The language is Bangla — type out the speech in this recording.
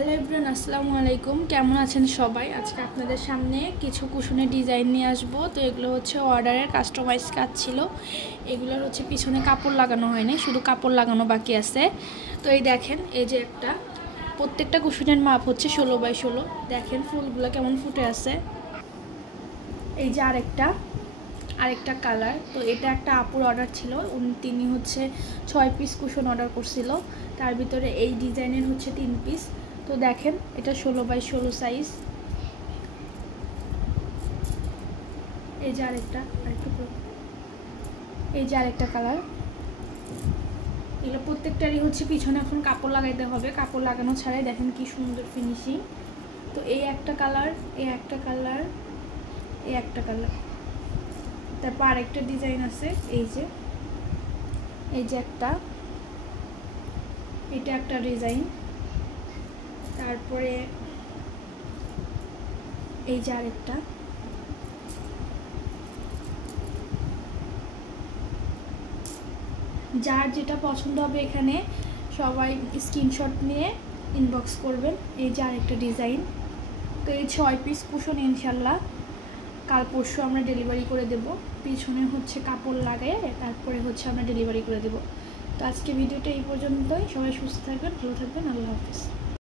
হ্যালো এভরিওয়ান, আসসালামু আলাইকুম। কেমন আছেন সবাই? আজকে আপনাদের সামনে কিছু কুশনের ডিজাইন নিয়ে আসবো। তো এগুলো হচ্ছে অর্ডারের কাস্টমাইজ কাজ ছিল। এগুলোর হচ্ছে পিছনে কাপড় লাগানো হয়নি, শুধু কাপড় লাগানো বাকি আছে। তো এই দেখেন, এই যে একটা প্রত্যেকটা কুশনের মাপ হচ্ছে 16x16। দেখেন ফুলগুলো কেমন ফুটে আছে। এই যে আরেকটা কালার। তো এটা একটা আপুর অর্ডার ছিল, তিনি হচ্ছে 6 পিস কুশন অর্ডার করছিল। তার ভিতরে এই ডিজাইনের হচ্ছে 3 পিস। তো দেখেন, এটা 16x16 সাইজ। এই যে আরেকটা কালার। এগুলো প্রত্যেকটারই হচ্ছে পিছনে এখন কাপড় লাগাইতে হবে, কাপড় লাগানো ছাড়াই দেখেন কি সুন্দর ফিনিশিং। তো এই একটা কালার, এই একটা কালার, এই একটা কালার। তারপর আরেকটা ডিজাইন আছে, এই যে এটা একটা ডিজাইন। তারপরে এই যে আরেকটা। যার যেটা পছন্দ হবে এখানে সবাই স্ক্রিনশট নিয়ে ইনবক্স করবেন। এই যে আরেকটা ডিজাইন। তো এই 6 পিস কুশন ইনশাল্লাহ কাল পরশু আমরা ডেলিভারি করে দেব। পিছনে হচ্ছে কাপড় লাগায় তারপরে হচ্ছে আমরা ডেলিভারি করে দেব। তো আজকে ভিডিওটা এই পর্যন্তই। সবাই সুস্থ থাকবেন, ভালো থাকবেন। আল্লাহ হাফিজ।